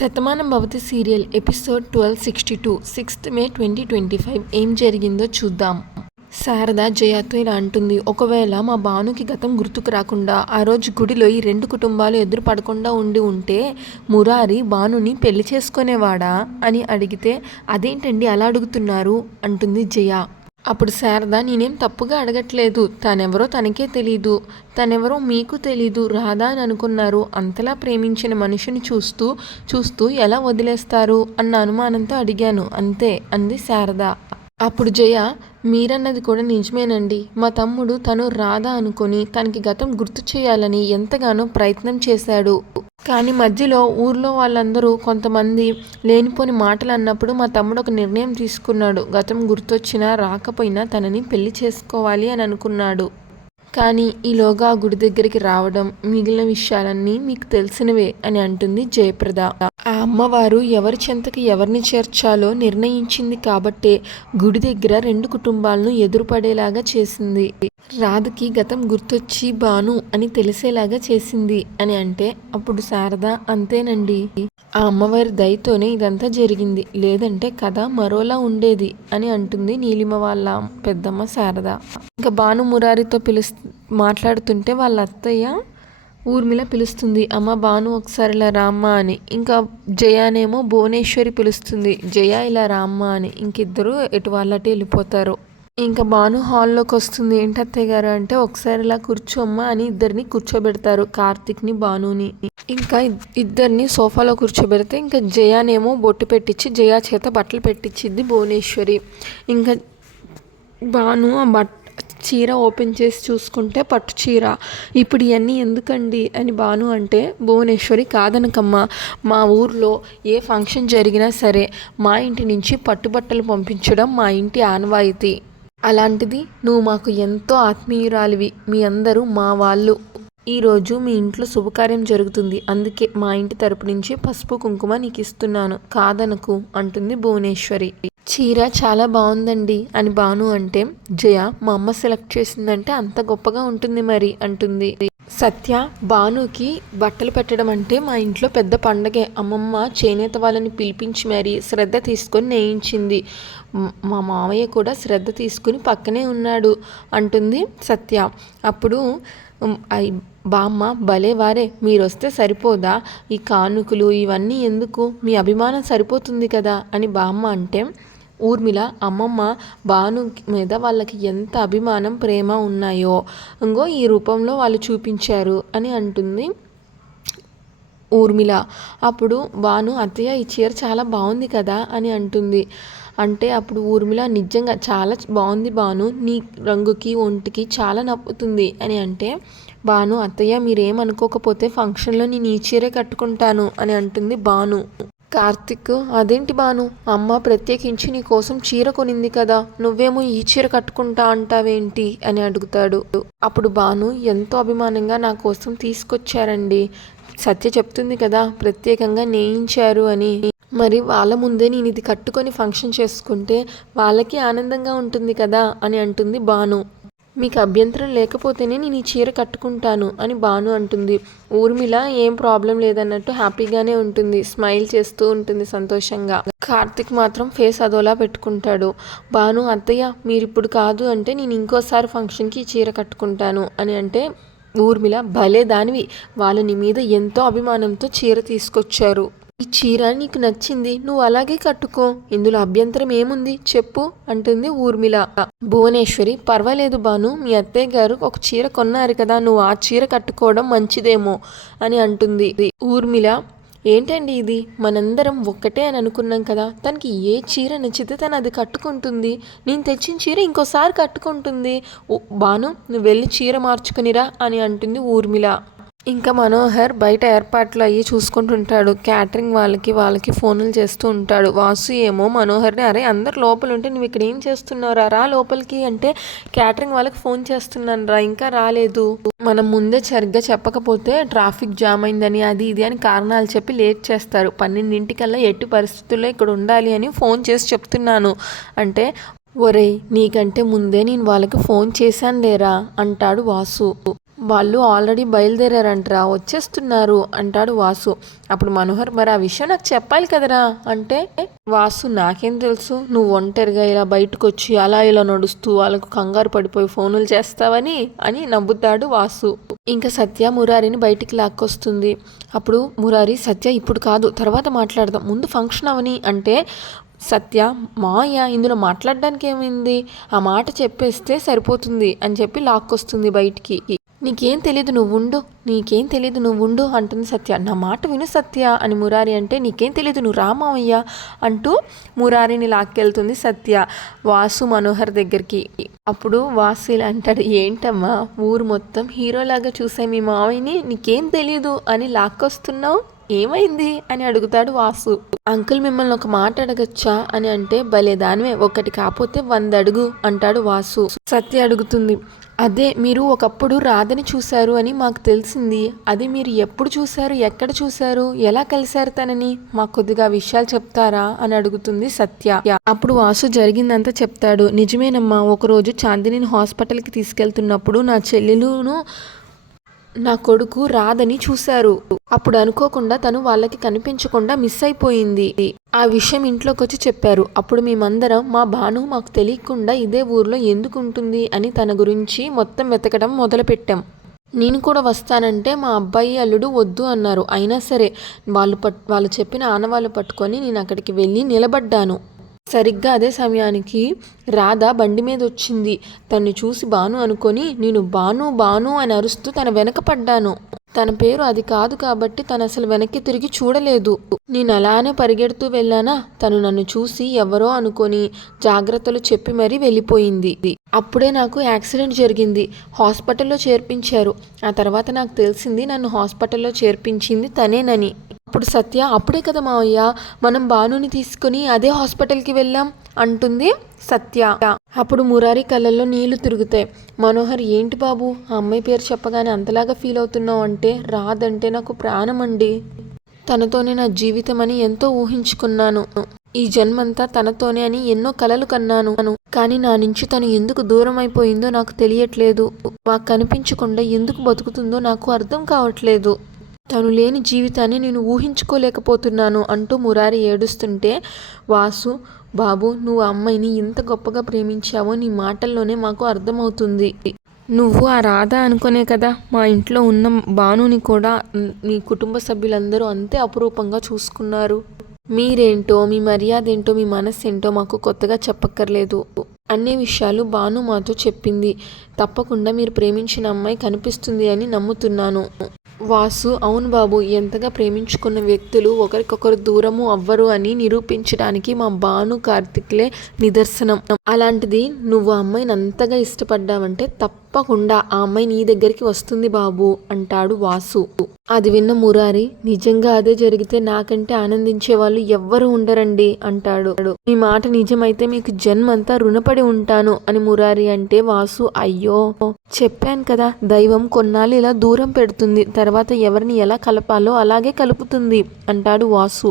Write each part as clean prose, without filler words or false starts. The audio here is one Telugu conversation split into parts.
Shatamanam Bhavati serial episode 1262 6th May 2025 ఏం జరిగిందో చూద్దాం. శారద జయతో ఇలా అంటుంది, ఒకవేళ మా భానుకి గతం గుర్తుకు రాకుండా ఆ రోజు గుడిలో ఈ రెండు కుటుంబాలు ఎదురు పడకుండా ఉంటే మురారి భానుని పెళ్లి చేసుకునేవాడా అని అడిగితే, అదేంటండి అలా అడుగుతున్నారు అంటుంది జయ. అప్పుడు శారద, నేనేం తప్పుగా అడగట్లేదు, తనెవరో తనకే తెలీదు, తనెవరో మీకు తెలీదు, రాధా అని అనుకున్నారు. అంతలా ప్రేమించిన మనిషిని చూస్తూ ఎలా వదిలేస్తారు అన్న అనుమానంతో అడిగాను అంతే అంది శారద. అప్పుడు జయ, మీరన్నది కూడా నిజమేనండి. మా తమ్ముడు తను రాధా అనుకుని తనకి గతం గుర్తు చేయాలని ఎంతగానో ప్రయత్నం చేశాడు. కానీ మధ్యలో ఊర్లో వాళ్ళందరూ కొంతమంది లేనిపోని మాటలు అన్నప్పుడు మా తమ్ముడు ఒక నిర్ణయం తీసుకున్నాడు. గతం గుర్తొచ్చినా రాకపోయినా తనని పెళ్లి చేసుకోవాలి అని అనుకున్నాడు. కానీ ఈలోగా గుడి దగ్గరికి రావడం, మిగిలిన విషయాలన్నీ మీకు తెలిసినవే అని అంటుంది జయప్రద. ఆ అమ్మవారు ఎవరి చెంతకి ఎవరిని చేర్చాలో నిర్ణయించింది కాబట్టే గుడి దగ్గర రెండు కుటుంబాలను ఎదురుపడేలాగా చేసింది. రాధకి గతం గుర్తొచ్చి భాను అని తెలిసేలాగా చేసింది అని అంటే, అప్పుడు శారద, అంతేనండి, ఆ అమ్మవారి దయతోనే ఇదంతా జరిగింది, లేదంటే కథ మరోలా ఉండేది అని అంటుంది నీలిమ వాళ్ళ పెద్దమ్మ శారద. ఇంకా భాను మురారితో మాట్లాడుతుంటే వాళ్ళ అత్తయ్య ఊర్మిళ పిలుస్తుంది, అమ్మ భాను ఒకసారి ఇలా రామ్మ అని. ఇంకా జయానేమో భువనేశ్వరి పిలుస్తుంది, జయ ఇలా రామ్మ అని. ఇంకిద్దరు ఎటు వాళ్ళటే వెళ్ళిపోతారు. ఇంకా భాను హాల్లోకి వస్తుంది. ఏంటి అత్తయ్య గారు అంటే, ఒకసారి ఇలా కూర్చోమ్మా అని ఇద్దరిని కూర్చోబెడతారు, కార్తిక్ని భానుని. ఇంకా ఇద్దరిని సోఫాలో కూర్చోబెడితే ఇంకా జయానేమో బొట్టు పెట్టించి జయా చేత బట్టలు పెట్టించిద్ది భువనేశ్వరి. ఇంకా భాను ఆ చీర ఓపెన్ చేసి చూసుకుంటే పట్టు చీర. ఇప్పుడు ఇవన్నీ ఎందుకండి అని భాను అంటే, భువనేశ్వరి, కాదనకమ్మా, మా ఊర్లో ఏ ఫంక్షన్ జరిగినా సరే మా ఇంటి నుంచి పట్టుబట్టలు పంపించడం మా ఇంటి ఆనవాయితీ. అలాంటిది నువ్వు మాకు ఎంతో ఆత్మీయురాలివి, మీ అందరూ మా వాళ్ళు. ఈరోజు మీ ఇంట్లో శుభకార్యం జరుగుతుంది, అందుకే మా ఇంటి తరపు నుంచి పసుపు కుంకుమ నీకు ఇస్తున్నాను, కాదనకు అంటుంది భువనేశ్వరి. చీర చాలా బాగుందండి అని భాను అంటే, జయ, మా అమ్మ సెలెక్ట్ చేసిందంటే అంత గొప్పగా ఉంటుంది మరి అంటుంది. సత్య, భానుకి బట్టలు పెట్టడం అంటే మా ఇంట్లో పెద్ద పండగే, అమ్మమ్మ చేనేత వాళ్ళని పిలిపించి మరీ శ్రద్ధ తీసుకొని నేయించింది, మా మామయ్య కూడా శ్రద్ధ తీసుకుని పక్కనే ఉన్నాడు అంటుంది సత్య. అప్పుడు బామ్మ, భలే వారే, మీరు వస్తే సరిపోదా, ఈ కానుకలు ఇవన్నీ ఎందుకు, మీ అభిమానం సరిపోతుంది కదా అని బామ్మ అంటే, ఊర్మిళ, అమ్మమ్మ భాను మీద వాళ్ళకి ఎంత అభిమానం ప్రేమ ఉన్నాయో ఇంకో ఈ రూపంలో వాళ్ళు చూపించారు అని అంటుంది ఊర్మిళ. అప్పుడు భాను, అత్తయ్య ఈ చీర చాలా బాగుంది కదా అని అంటుంది. అంటే అప్పుడు ఊర్మిళ, నిజంగా చాలా బాగుంది భాను, నీ రంగుకి ఒంటికి చాలా నప్పుతుంది అని అంటే, భాను, అత్తయ్య మీరేమనుకోకపోతే ఫంక్షన్లో నేను ఈ చీరే కట్టుకుంటాను అని అంటుంది భాను. కార్తిక్, అదేంటి భాను, అమ్మ ప్రత్యేకించి నీ కోసం చీర కొనింది కదా, నువ్వేమో ఈ చీర కట్టుకుంటా అంటావేంటి అని అడుగుతాడు. అప్పుడు భాను, ఎంతో అభిమానంగా నా కోసం తీసుకొచ్చారండి, సత్య చెప్తుంది కదా ప్రత్యేకంగా నేయించారు అని, మరి వాళ్ళ ముందే నేను ఇది కట్టుకొని ఫంక్షన్ చేసుకుంటే వాళ్ళకి ఆనందంగా ఉంటుంది కదా అని అంటుంది భాను. మీకు అభ్యంతరం లేకపోతేనే నేను ఈ చీర కట్టుకుంటాను అని భాను అంటుంది. ఊర్మిళ ఏం ప్రాబ్లం లేదన్నట్టు హ్యాపీగానే ఉంటుంది, స్మైల్ చేస్తూ ఉంటుంది సంతోషంగా. కార్తిక్ మాత్రం ఫేస్ అదోలా పెట్టుకుంటాడు. భాను, అత్తయ్య మీరిప్పుడు కాదు అంటే నేను ఇంకోసారి ఫంక్షన్కి ఈ చీర కట్టుకుంటాను అని అంటే, ఊర్మిళ, భలే దానివి, వాళ్ళు నీ మీద ఎంతో అభిమానంతో చీర తీసుకొచ్చారు, ఈ చీర నీకు నచ్చింది, నువ్వు అలాగే కట్టుకో, ఇందులో అభ్యంతరం ఏముంది చెప్పు అంటుంది ఊర్మిళ. భువనేశ్వరి, పర్వాలేదు భాను, మీ అత్తయ్య గారు ఒక చీర కొన్నారు కదా, నువ్వు ఆ చీర కట్టుకోవడం మంచిదేమో అని అంటుంది. ఊర్మిళ, ఏంటండి ఇది, మనందరం ఒక్కటే అని అనుకున్నాం కదా, తనకి ఏ చీర నచ్చితే తను అది కట్టుకుంటుంది, నేను తెచ్చిన చీర ఇంకోసారి కట్టుకుంటుంది, భాను నువ్వు వెళ్ళి చీర మార్చుకునిరా అని అంటుంది ఊర్మిళ. ఇంకా మనోహర్ బయట ఏర్పాట్లు అయ్యి చూసుకుంటుంటాడు, క్యాటరింగ్ వాళ్ళకి ఫోన్లు చేస్తూ ఉంటాడు. వాసు ఏమో మనోహర్ని, అరే అందరు లోపల ఉంటే నువ్వు ఇక్కడ ఏం చేస్తున్నావురా, రా లోపలికి అంటే, క్యాటరింగ్ వాళ్ళకి ఫోన్ చేస్తున్నాను రా, ఇంకా రాలేదు, మనం ముందే సరిగ్గా చెప్పకపోతే ట్రాఫిక్ జామ్ అయిందని అది ఇది అని కారణాలు చెప్పి లేట్ చేస్తారు, 12 ఎట్టి పరిస్థితుల్లో ఇక్కడ ఉండాలి అని ఫోన్ చేసి చెప్తున్నాను అంటే, ఒరేయ్ నీకంటే ముందే నేను వాళ్ళకి ఫోన్ చేశాను లేరా అంటాడు వాసు. వాళ్ళు ఆల్రెడీ బయలుదేరారంటరా, వచ్చేస్తున్నారు అంటాడు వాసు. అప్పుడు మనోహర్, మరి ఆ విషయం నాకు చెప్పాలి కదరా అంటే, వాసు నాకేం తెలుసు, నువ్వు ఒంటరిగా ఇలా బయటకు వచ్చి అలా ఇలా నడుస్తూ వాళ్ళకు కంగారు పడిపోయి ఫోనులు చేస్తావని అని నవ్వుతాడు వాసు. ఇంకా సత్య మురారిని బయటికి లాక్కొస్తుంది. అప్పుడు మురారి, సత్య ఇప్పుడు కాదు తర్వాత మాట్లాడదాం, ముందు ఫంక్షన్ అవని అంటే, సత్య మాయ ఇందులో మాట్లాడడానికి ఏమైంది, ఆ మాట చెప్పేస్తే సరిపోతుంది అని చెప్పి లాక్కొస్తుంది బయటికి. నీకేం తెలీదు నువ్వు ఉండు అంటుంది సత్య. నా మాట విను సత్య అని మురారి అంటే, నీకేం తెలీదు నువ్వు రామయ్య అంటూ మురారిని లాక్కెళ్తుంది సత్య వాసు మనోహర్ దగ్గరికి. అప్పుడు వాసు ఇలా అంటాడు, ఏంటమ్మా ఊరు మొత్తం హీరోలాగా చూసే మీ మావయ్యని నీకేం తెలీదు అని లాక్కొస్తున్నావు, ఏమైంది అని అడుగుతాడు వాసు. అంకుల్ మిమ్మల్ని ఒక మాట అడగచ్చా అని అంటే, భలే దానివే, ఒకటి కాకపోతే 100 అడుగు అంటాడు వాసు. సత్య అడుగుతుంది, అదే మీరు ఒకప్పుడు రాధని చూశారు అని మాకు తెలిసింది, అది మీరు ఎప్పుడు చూశారు, ఎక్కడ చూశారు, ఎలా కలిశారు తనని, మాకు కొద్దిగా విషయాలు చెప్తారా అని అడుగుతుంది సత్య. అప్పుడు వాసు జరిగిందంతా చెప్తాడు. నిజమేనమ్మా, ఒకరోజు చాందినిని హాస్పిటల్కి తీసుకెళ్తున్నప్పుడు నా చెల్లెలును నా కొడుకు రాధని చూశారు. అప్పుడు అనుకోకుండా తను వాళ్ళకి కనిపించకుండా మిస్ అయిపోయింది. ఆ విషయం ఇంట్లోకి వచ్చి చెప్పారు. అప్పుడు మేమందరం మా భాను మాకు తెలియకుండా ఇదే ఊర్లో ఎందుకు ఉంటుంది అని తన గురించి మొత్తం వెతకడం మొదలుపెట్టాం. నేను కూడా వస్తానంటే మా అబ్బాయి అల్లుడు వద్దు అన్నారు. అయినా సరే వాళ్ళు చెప్పిన ఆనవాళ్ళు పట్టుకొని నేను అక్కడికి వెళ్ళి నిలబడ్డాను. సరిగ్గా అదే సమయానికి రాధ బండి మీద వచ్చింది. తన్ని చూసి భాను అనుకొని నేను బాను అని అరుస్తూ తన వెనక పడ్డాను. తన పేరు అది కాదు కాబట్టి తను అసలు వెనక్కి తిరిగి చూడలేదు. నేను అలానే పరిగెడుతూ వెళ్ళానా, తను నన్ను చూసి ఎవరో అనుకొని జాగ్రత్తలు చెప్పి మరీ వెళ్ళిపోయింది. అప్పుడే నాకు యాక్సిడెంట్ జరిగింది, హాస్పిటల్లో చేర్పించారు. ఆ తర్వాత నాకు తెలిసింది నన్ను హాస్పిటల్లో చేర్పించింది తనేనని. అప్పుడు సత్య, అప్పుడే కదా మావయ్య మనం భానుని తీసుకుని అదే హాస్పిటల్కి వెళ్ళాం అంటుంది సత్య. అప్పుడు మురారి కళ్ళల్లో నీళ్లు తిరుగుతాయి. మనోహర్, ఏంటి బాబు ఆ అమ్మాయి పేరు చెప్పగానే అంతలాగా ఫీల్ అవుతున్నావు అంటే, రాదంటే నాకు ప్రాణం అండి, తనతోనే నా జీవితం అని ఎంతో ఊహించుకున్నాను, ఈ జన్మంతా తనతోనే అని ఎన్నో కలలు కన్నాను. కానీ నా నుంచి తను ఎందుకు దూరం అయిపోయిందో నాకు తెలియట్లేదు, మాకు కనిపించకుండా ఎందుకు బతుకుతుందో నాకు అర్థం కావట్లేదు, తను లేని జీవితాన్ని నేను ఊహించుకోలేకపోతున్నాను అంటూ మురారి ఏడుస్తుంటే, వాసు, బాబు నువ్వు అమ్మాయిని ఇంత గొప్పగా ప్రేమించావో నీ మాటల్లోనే మాకు అర్థమవుతుంది. నువ్వు ఆ రాధ అనుకునే కదా మా ఇంట్లో ఉన్న భానుని కూడా మీ కుటుంబ సభ్యులందరూ అంతే అపురూపంగా చూసుకున్నారు. మీరేంటో, మీ మర్యాద ఏంటో, మీ మనసు ఏంటో మాకు కొత్తగా చెప్పక్కర్లేదు. అన్ని విషయాలు భాను మాతో చెప్పింది. తప్పకుండా మీరు ప్రేమించిన అమ్మాయి కనిపిస్తుంది అని నమ్ముతున్నాను. వాసు, అవును బాబు, ఎంతగా ప్రేమించుకున్న వ్యక్తులు ఒకరికొకరు దూరము అవ్వరు అని నిరూపించడానికి మా భాను కార్తిక్లే నిదర్శనం. అలాంటిది నువ్వు ఆ అమ్మాయిని అంతగా ఇష్టపడ్డావంటే తప్పకుండా ఆ అమ్మాయి నీ దగ్గరికి వస్తుంది బాబు అంటాడు వాసు. అది విన్న మురారి, నిజంగా అదే జరిగితే నాకంటే ఆనందించే వాళ్ళు ఎవ్వరు ఉండరండి అంటాడు. మీ మాట నిజమైతే మీకు జన్మంతా రుణపడి ఉంటాను అని మురారి అంటే, వాసు, అయ్యో చెప్పాను కదా, దైవం కొన్నాళ్ళు ఇలా దూరం పెడుతుంది, తర్వాత ఎవరిని ఎలా కలపాలో అలాగే కలుపుతుంది అంటాడు వాసు.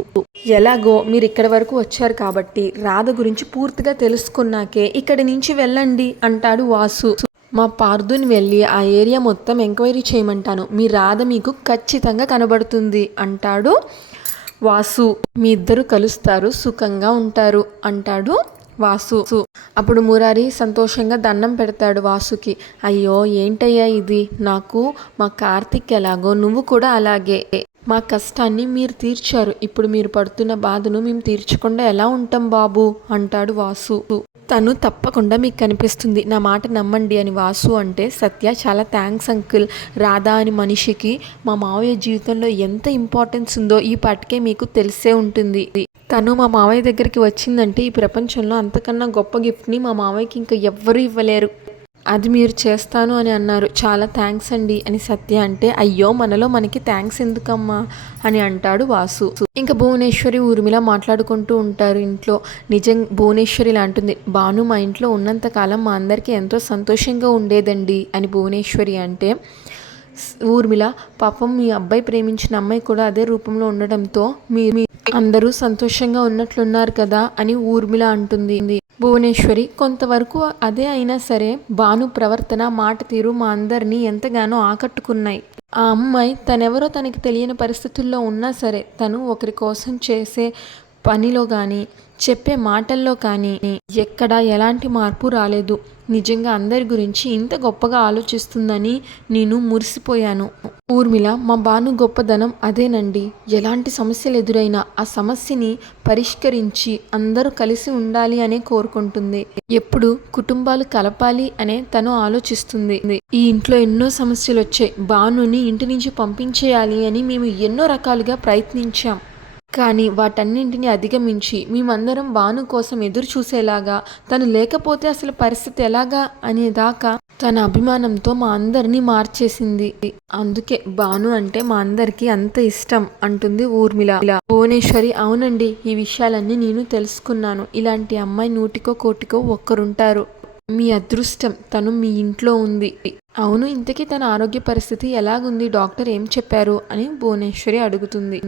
ఎలాగో మీరు ఇక్కడి వరకు వచ్చారు కాబట్టి రాధ గురించి పూర్తిగా తెలుసుకున్నాకే ఇక్కడి నుంచి వెళ్ళండి అంటాడు వాసు. మా పార్దుని వెళ్ళి ఆ ఏరియా మొత్తం ఎంక్వైరీ చేయమంటాను, మీ రాధ మీకు ఖచ్చితంగా కనబడుతుంది అంటాడు వాసు. మీ ఇద్దరు కలుస్తారు, సుఖంగా ఉంటారు అంటాడు వాసు. అప్పుడు మురారి సంతోషంగా దండం పెడతాడు వాసుకి. అయ్యో ఏంటయ్యా ఇది, నాకు మా కార్తిక్ ఎలాగో నువ్వు కూడా అలాగే, మా కష్టాన్ని మీరు తీర్చారు, ఇప్పుడు మీరు పడుతున్న బాధను మేము తీర్చకుండా ఎలా ఉంటాం బాబు అంటాడు వాసు. తను తప్పకుండా మీకు కనిపిస్తుంది, నా మాట నమ్మండి అని వాసు అంటే, సత్య చాలా థ్యాంక్స్ అంకుల్, రాధా అని మనిషికి మా మావయ్య జీవితంలో ఎంత ఇంపార్టెన్స్ ఉందో ఈ పాటికే మీకు తెలిసే ఉంటుంది. తను మా మావయ్య దగ్గరికి వచ్చిందంటే ఈ ప్రపంచంలో అంతకన్నా గొప్ప గిఫ్ట్ని మా మావయ్యకి ఇంకా ఎవ్వరూ ఇవ్వలేరు, అది మీరు చేస్తాను అని అన్నారు, చాలా థ్యాంక్స్ అండి అని సత్య అంటే, అయ్యో మనలో మనకి థ్యాంక్స్ ఎందుకమ్మా అని అంటాడు వాసు. ఇంకా భువనేశ్వరి ఊర్మిళ మాట్లాడుకుంటూ ఉంటారు ఇంట్లో. భువనేశ్వరి ఇలా అంటుంది, భాను మా ఇంట్లో ఉన్నంతకాలం మా అందరికీ ఎంతో సంతోషంగా ఉండేదండి అని భువనేశ్వరి అంటే, ఊర్మిళ, పాపం మీ అబ్బాయి ప్రేమించిన అమ్మాయి కూడా అదే రూపంలో ఉండడంతో మీ అందరూ సంతోషంగా ఉన్నట్లున్నారు కదా అని ఊర్మిళ అంటుంది. భువనేశ్వరి కొంతవరకు అదే అయినా సరే భాను ప్రవర్తన మాట తీరు మా అందరినీ ఎంతగానో ఆకట్టుకున్నాయి. ఆ అమ్మాయి తనెవరో తనకి తెలియని పరిస్థితుల్లో ఉన్నా సరే తను ఒకరి కోసం చేసే పనిలో కానీ చెప్పే మాటల్లో కానీ ఎక్కడా ఎలాంటి మార్పు రాలేదు. నిజంగా అందరి గురించి ఇంత గొప్పగా ఆలోచిస్తుందని నేను మురిసిపోయాను. ఊర్మిళ, మా భాను గొప్పదనం అదేనండి. ఎలాంటి సమస్యలు ఎదురైనా ఆ సమస్యని పరిష్కరించి అందరూ కలిసి ఉండాలి అనే కోరుకుంటుంది. ఎప్పుడు కుటుంబాలు కలపాలి అనే తను ఆలోచిస్తుంది. ఈ ఇంట్లో ఎన్నో సమస్యలు వచ్చాయి. భానుని ఇంటి నుంచి పంపించేయాలి అని మేము ఎన్నో రకాలుగా ప్రయత్నించాం. కానీ వాటన్నింటినీ అధిగమించి మేమందరం భాను కోసం ఎదురు చూసేలాగా, తను లేకపోతే అసలు పరిస్థితి ఎలాగా అనేదాకా తన అభిమానంతో మా అందరినీ మార్చేసింది. అందుకే భాను అంటే మా అందరికీ అంత ఇష్టం అంటుంది ఊర్మిళ. భువనేశ్వరి, అవునండి, ఈ విషయాలన్నీ నేను తెలుసుకున్నాను. ఇలాంటి అమ్మాయి నూటికో కోటికో ఒక్కరుంటారు. మీ అదృష్టం తను మీ ఇంట్లో ఉంది. అవును, ఇంతకీ తన ఆరోగ్య పరిస్థితి ఎలాగుంది, డాక్టర్ ఏం చెప్పారు అని భువనేశ్వరి అడుగుతుంది.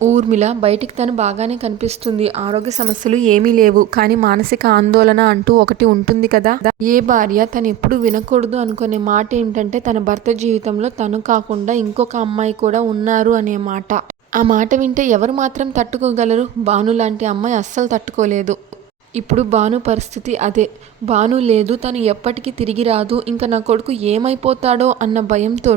ఊర్మిళ, బయటికి తను బాగానే కనిపిస్తుంది. ఆరోగ్య సమస్యలు ఏమీ లేవు. కానీ మానసిక ఆందోళన అంటూ ఒకటి ఉంటుంది కదా. ఏ భార్య తను ఎప్పుడు వినకూడదు అనుకునే మాట ఏంటంటే తన భర్త జీవితంలో తను కాకుండా ఇంకొక అమ్మాయి కూడా ఉన్నారు అనే మాట. ఆ మాట వింటే ఎవరు మాత్రం తట్టుకోగలరు? భాను లాంటి అమ్మాయి అస్సలు తట్టుకోలేదు. ఇప్పుడు భాను పరిస్థితి అదే. భాను లేదు, తను ఎప్పటికీ తిరిగి రాదు, ఇంకా నా కొడుకు ఏమైపోతాడో అన్న భయంతో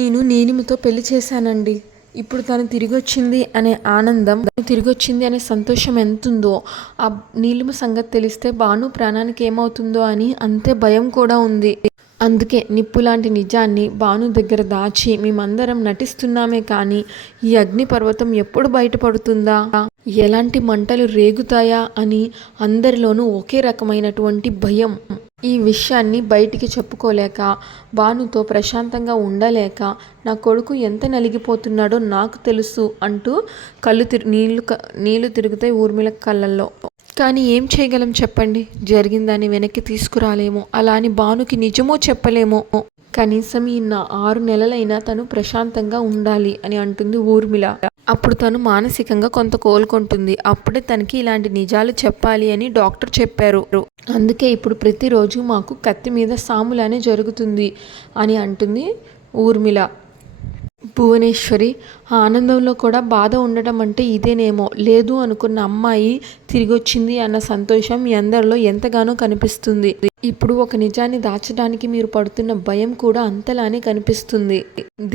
నేను నీలిమతో పెళ్లి చేశానండి. ఇప్పుడు తను తిరిగి వచ్చింది అనే ఆనందం, తిరిగి వచ్చింది అనే సంతోషం ఎంతుందో, ఆ నీలిమ సంగతి తెలిస్తే భాను ప్రాణానికి ఏమవుతుందో అని అంతే భయం కూడా ఉంది. అందుకే నిప్పు లాంటి నిజాన్ని భాను దగ్గర దాచి మేమందరం నటిస్తున్నామే కానీ ఈ అగ్నిపర్వతం ఎప్పుడు బయటపడుతుందా, ఎలాంటి మంటలు రేగుతాయా అని అందరిలోనూ ఒకే రకమైనటువంటి భయం. ఈ విషయాన్ని బయటికి చెప్పుకోలేక, భానుతో ప్రశాంతంగా ఉండలేక, నా కొడుకు ఎంత నలిగిపోతున్నాడో నాకు తెలుసు అంటూ నీళ్లు తిరుగుతాయి ఊర్మిళ కళ్ళల్లో. కానీ ఏం చేయగలం చెప్పండి? జరిగిందాన్ని వెనక్కి తీసుకురాలేము, అలా అని భానుకి నిజమో చెప్పలేము. కనీసం ఈ 6 నెలలైనా తను ప్రశాంతంగా ఉండాలి అని అంటుంది ఊర్మిళ. అప్పుడు తను మానసికంగా కొంత కోలుకుంటుంది. అప్పుడే తనకి ఇలాంటి నిజాలు చెప్పాలి అని డాక్టర్ చెప్పారు. అందుకే ఇప్పుడు ప్రతిరోజు మాకు కత్తి మీద సాములానే జరుగుతుంది అని అంటుంది ఊర్మిళ. భువనేశ్వరి, ఆనందంలో కూడా బాధ ఉండటం అంటే ఇదేనేమో. లేదు అనుకున్న అమ్మాయి తిరిగి వచ్చింది అన్న సంతోషం మీ అందరిలో ఎంతగానో కనిపిస్తుంది. ఇప్పుడు ఒక నిజాన్ని దాచడానికి మీరు పడుతున్న భయం కూడా అంతలానే కనిపిస్తుంది.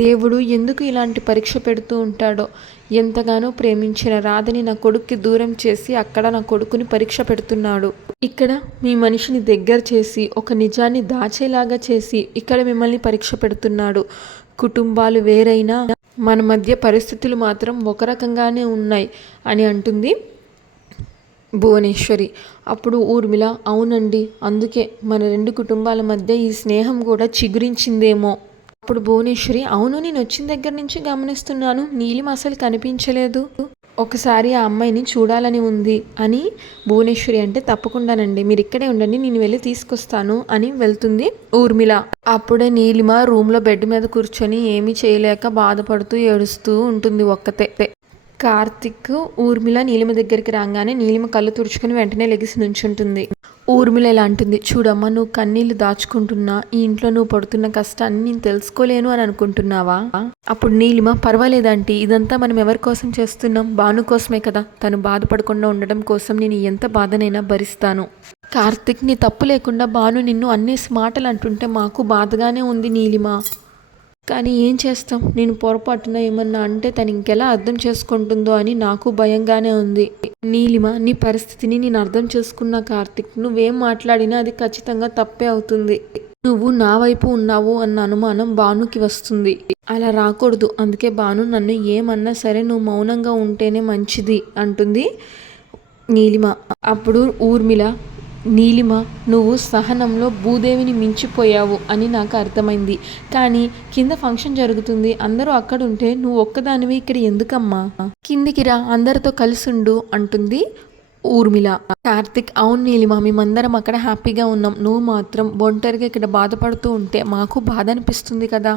దేవుడు ఎందుకు ఇలాంటి పరీక్ష పెడుతూ ఉంటాడో. ఎంతగానో ప్రేమించిన రాధని నా కొడుక్కి దూరం చేసి అక్కడ నా కొడుకుని పరీక్ష పెడుతున్నాడు. ఇక్కడ మీ మనిషిని దగ్గర చేసి ఒక నిజాన్ని దాచేలాగా చేసి ఇక్కడ మిమ్మల్ని పరీక్ష పెడుతున్నాడు. కుటుంబాలు వేరైనా మన మధ్య పరిస్థితులు మాత్రం ఒక రకంగానే ఉన్నాయి అని అంటుంది భువనేశ్వరి. అప్పుడు ఊర్మిళ, అవునండి, అందుకే మన 2 కుటుంబాల మధ్య ఈ స్నేహం కూడా చిగురించిందేమో. అప్పుడు భువనేశ్వరి, అవును, నేను వచ్చిన దగ్గర నుంచి గమనిస్తున్నాను, నీలిమ అసలు కనిపించలేదు. ఒకసారి ఆ అమ్మాయిని చూడాలని ఉంది అని భువనేశ్వరి అంటే, తప్పకుండానండి, మీరు ఇక్కడే ఉండండి, నేను వెళ్ళి తీసుకొస్తాను అని వెళ్తుంది ఊర్మిళ. అప్పుడే నీలిమ రూమ్లో బెడ్ మీద కూర్చొని ఏమీ చేయలేక బాధపడుతూ ఏడుస్తూ ఉంటుంది ఒక్కతే. కార్తిక్ ఊర్మిళ నీలిమ దగ్గరికి రాగానే నీలిమ కళ్ళు తుడుచుకుని వెంటనే లెగిసి నుంచుంటుంది. ఊర్మిళ ఇలా అంటుంది, చూడమ్మా, నువ్వు కన్నీళ్లు దాచుకుంటున్నా, ఈ ఇంట్లో నువ్వు పడుతున్న కష్టాన్ని నేను తెలుసుకోలేను అని అనుకుంటున్నావా? అప్పుడు నీలిమ, పర్వాలేదంటీ, ఇదంతా మనం ఎవరి కోసం చేస్తున్నాం? భాను కోసమే కదా. తను బాధపడకుండా ఉండడం కోసం నేను ఎంత బాధనైనా భరిస్తాను. కార్తిక్, నీ తప్పు లేకుండా భాను నిన్ను అన్నేసి మాటలు అంటుంటే మాకు బాధగానే ఉంది నీలిమ. కానీ ఏం చేస్తాం, నేను పొరపాటున ఏమన్నా అంటే తను ఇంకెలా అర్థం చేసుకుంటుందో అని నాకు భయంగానే ఉంది. నీలిమ, నీ పరిస్థితిని నేను అర్థం చేసుకున్నా కార్తిక్. నువ్వేం మాట్లాడినా అది ఖచ్చితంగా తప్పే అవుతుంది. నువ్వు నా వైపు ఉన్నావు అన్న అనుమానం భానుకి వస్తుంది. అలా రాకూడదు. అందుకే భాను నన్ను ఏమన్నా సరే నువ్వు మౌనంగా ఉంటేనే మంచిది అంటుంది నీలిమ. అప్పుడు ఊర్మిళ, నీలిమ, నువ్వు సహనంలో భూదేవిని మించిపోయావు అని నాకు అర్థమైంది. కానీ కింద ఫంక్షన్ జరుగుతుంది, అందరూ అక్కడుంటే నువ్వు ఒక్కదానివి ఇక్కడ ఎందుకమ్మా? కిందికి రా, అందరితో కలిసుండు అంటుంది ఊర్మిళ. కార్తిక్, అవును నీలిమ, మేమందరం అక్కడ హ్యాపీగా ఉన్నాం, నువ్వు మాత్రం ఒంటరిగా ఇక్కడ బాధపడుతూ ఉంటే మాకు బాధ అనిపిస్తుంది కదా.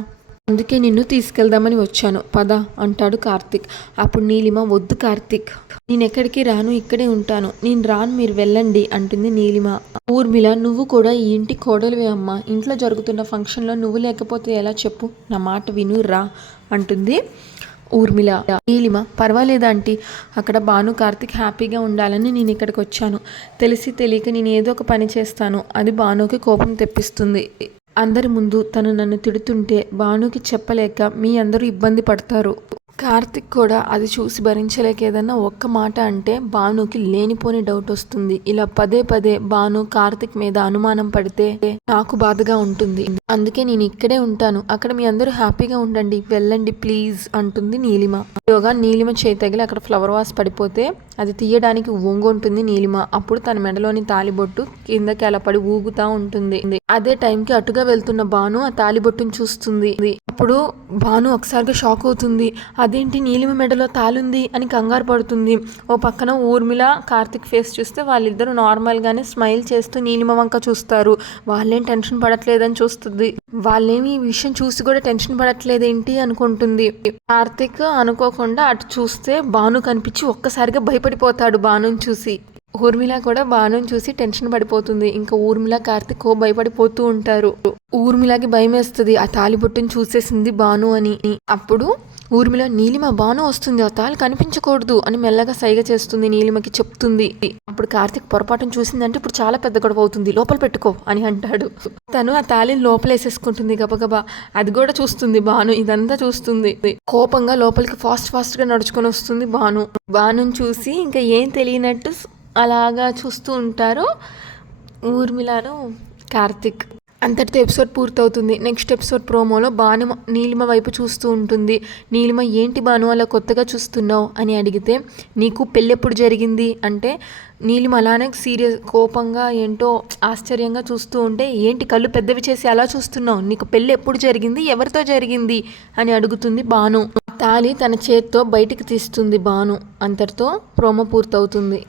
అందుకే నిన్ను తీసుకెళ్దామని వచ్చాను, పద అంటాడు కార్తిక్. అప్పుడు నీలిమ, వద్దు కార్తిక్, నేను ఎక్కడికి రాను, ఇక్కడే ఉంటాను. నేను రాను, మీరు వెళ్ళండి అంటుంది నీలిమ. ఊర్మిళ, నువ్వు కూడా ఈ ఇంటి కోడలివే అమ్మా, ఇంట్లో జరుగుతున్న ఫంక్షన్లో నువ్వు లేకపోతే ఎలా చెప్పు, నా మాట విను రా అంటుంది ఊర్మిళ. నీలిమ, పర్వాలేదా ఆంటీ, అక్కడ భాను కార్తిక్ హ్యాపీగా ఉండాలని నేను ఇక్కడికి వచ్చాను. తెలిసి తెలియక నేను ఏదో ఒక పని చేస్తాను, అది భానుకి కోపం తెప్పిస్తుంది. అందరి ముందు తను నన్ను తిడుతుంటే భానుకి చెప్పలేక మీ అందరూ ఇబ్బంది పడతారు. కార్తిక్ కూడా అది చూసి భరించలేక ఏదన్నా ఒక్క మాట అంటే భానుకి లేనిపోని డౌట్ వస్తుంది. ఇలా పదే పదే భాను కార్తిక్ మీద అనుమానం పడితే నాకు బాధగా ఉంటుంది. అందుకే నేను ఇక్కడే ఉంటాను, అక్కడ మీ అందరూ హ్యాపీగా ఉండండి, వెళ్ళండి ప్లీజ్ అంటుంది నీలిమ. యోగా నీలిమ చేయి తగిలి అక్కడ ఫ్లవర్ వాస్ పడిపోతే అది తీయడానికి ఉంటుంది నీలిమ. అప్పుడు తన మెడలోని తాలిబొట్టు కిందకి అలా పడి ఊగుతా ఉంటుంది. అదే టైంకి అటుగా వెళ్తున్న భాను ఆ తాలిబొట్టును చూస్తుంది. అప్పుడు భాను ఒకసారిగా షాక్ అవుతుంది. అదేంటి నీలిమ మెడలో తాలుంది అని కంగారు పడుతుంది. ఓ పక్కన ఊర్మిళ కార్తిక్ ఫేస్ చూస్తే వాళ్ళిద్దరూ నార్మల్గానే స్మైల్ చేస్తూ నీలిమ వంక చూస్తారు. వాళ్ళేం టెన్షన్ పడట్లేదని చూస్తుంది. వాళ్ళేమి ఈ విషయం చూసి కూడా టెన్షన్ పడట్లేదేంటి అనుకుంటుంది. కార్తిక్ అనుకోకుండా అటు చూస్తే భాను కనిపించి ఒక్కసారిగా భయపడిపోతాడు భానుని చూసి. ఊర్మిళ కూడా భానుని చూసి టెన్షన్ పడిపోతుంది. ఇంకా ఊర్మిళ కార్తిక్ భయపడిపోతూ ఉంటారు. ఊర్మిళకి భయం వేస్తుంది, ఆ తాలిబొట్టుని చూసేసింది భాను అని. అప్పుడు ఊర్మిళ, నీలిమ భాను వస్తుంది, ఆ తాళి కనిపించకూడదు అని మెల్లగా సైగ చేస్తుంది, నీలిమకి చెప్తుంది. అప్పుడు కార్తిక్ పొరపాటును చూసిందంటే ఇప్పుడు చాలా పెద్ద గొడవ అవుతుంది, లోపల పెట్టుకో అని అంటాడు. తను ఆ తాళిని లోపలేసేసుకుంటుంది గబగబా. అది కూడా చూస్తుంది భాను, ఇదంతా చూస్తుంది. కోపంగా లోపలికి ఫాస్ట్ గా నడుచుకొని వస్తుంది భాను. భానుని చూసి ఇంకా ఏం తెలియనట్టు అలాగా చూస్తూ ఉంటారు ఊర్మిళను కార్తిక్. అంతటితో ఎపిసోడ్ పూర్తవుతుంది. నెక్స్ట్ ఎపిసోడ్ ప్రోమోలో భాను నీలిమ వైపు చూస్తూ ఉంటుంది. నీలిమ, ఏంటి భాను అలా కొత్తగా చూస్తున్నావు అని అడిగితే, నీకు పెళ్ళెప్పుడు జరిగింది అంటే నీలిమ అలానే సీరియస్ కోపంగా ఏంటో ఆశ్చర్యంగా చూస్తూ ఉంటే, ఏంటి కళ్ళు పెద్దవి చేసి అలా చూస్తున్నావు, నీకు పెళ్ళి ఎప్పుడు జరిగింది, ఎవరితో జరిగింది అని అడుగుతుంది భాను. తాళి తన చేత్తో బయటికి తీస్తుంది భాను. అంతటితో ప్రోమో పూర్తవుతుంది.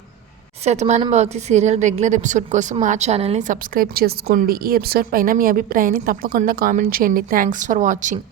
Shatamanam Bhavati serial regular episode కోసం మా ఛానల్ని సబ్స్క్రైబ్ చేసుకోండి. ఈ ఎపిసోడ్ పైన మీ అభిప్రాయాన్ని తప్పకుండా కామెంట్ చేయండి. Thanks for watching.